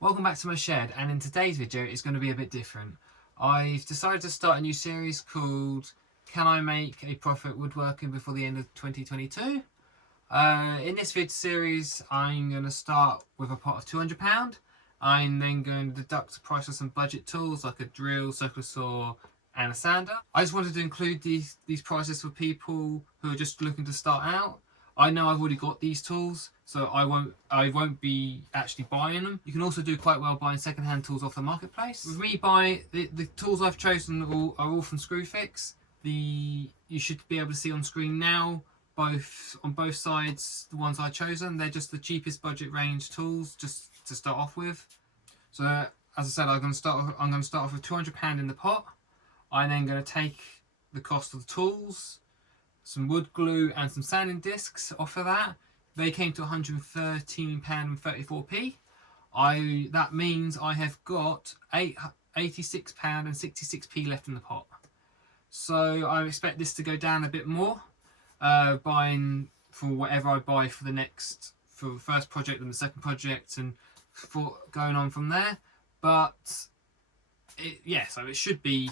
Welcome back to my shed, and in today's video it's going to be a bit different. I've decided to start a new series called Can I Make a Profit Woodworking Before the End of 2022? In this video series I'm going to start with a pot of £200. I'm then going to deduct the price of some budget tools like a drill, circular saw and a sander. I just wanted to include these prices for people who are just looking to start out. I know I've already got these tools, so I won't be actually buying them. You can also do quite well buying second-hand tools off the marketplace. With me buying the tools I've chosen are all from Screwfix. You should be able to see on screen now on both sides the ones I've chosen. They're just the cheapest budget range tools just to start off with. So as I said, I'm going to start off with £200 in the pot. I'm then going to take the cost of the tools, some wood glue and some sanding discs off of that. They came to £113.34p. That means I have got £86.66p left in the pot. So I expect this to go down a bit more, buying for whatever I buy for the first project and the second project, and for going on from there. But so it should be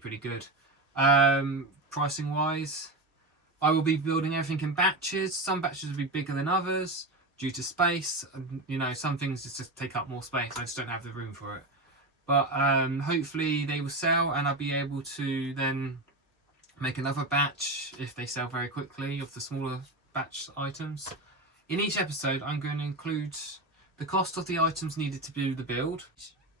pretty good. Pricing wise, I will be building everything in batches. Some batches will be bigger than others due to space. You know, some things just take up more space. I just don't have the room for it. But hopefully they will sell, and I'll be able to then make another batch if they sell very quickly of the smaller batch items. In each episode, I'm going to include the cost of the items needed to do the build.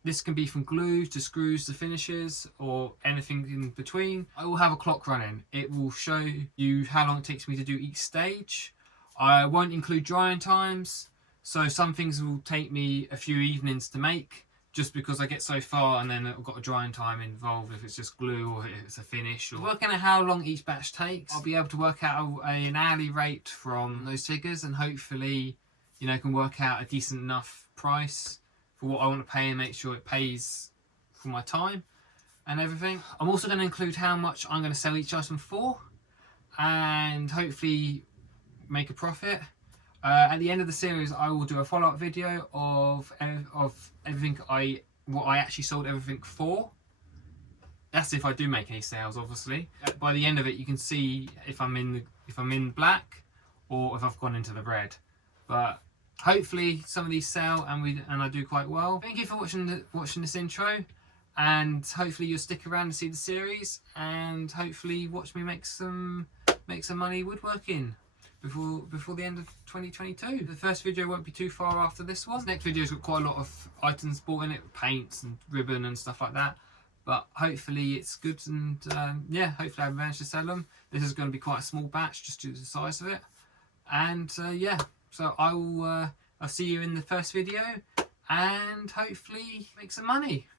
This can be from glue to screws to finishes or anything in between. I will have a clock running. It will show you how long it takes me to do each stage. I won't include drying times, so some things will take me a few evenings to make just because I get so far, and then I've got a drying time involved if it's just glue or if it's a finish. Or working out how long each batch takes, I'll be able to work out an hourly rate from those figures, and hopefully, you know, can work out a decent enough price for what I want to pay and make sure it pays for my time and everything. I'm also going to include how much I'm going to sell each item for, and hopefully make a profit. At the end of the series, I will do a follow-up video of everything what I actually sold everything for. That's if I do make any sales, obviously. By the end of it, you can see if I'm in black or if I've gone into the red. But hopefully some of these sell and I do quite well. Thank you for watching this intro, and hopefully you'll stick around to see the series, and hopefully watch me make some money woodworking before the end of 2022. The first video won't be too far after this one. This next video's got quite a lot of items bought in it, paints and ribbon and stuff like that. But hopefully it's good, and yeah, hopefully I've managed to sell them. This is going to be quite a small batch just due to the size of it. And yeah. So I'll see you in the first video, and hopefully make some money.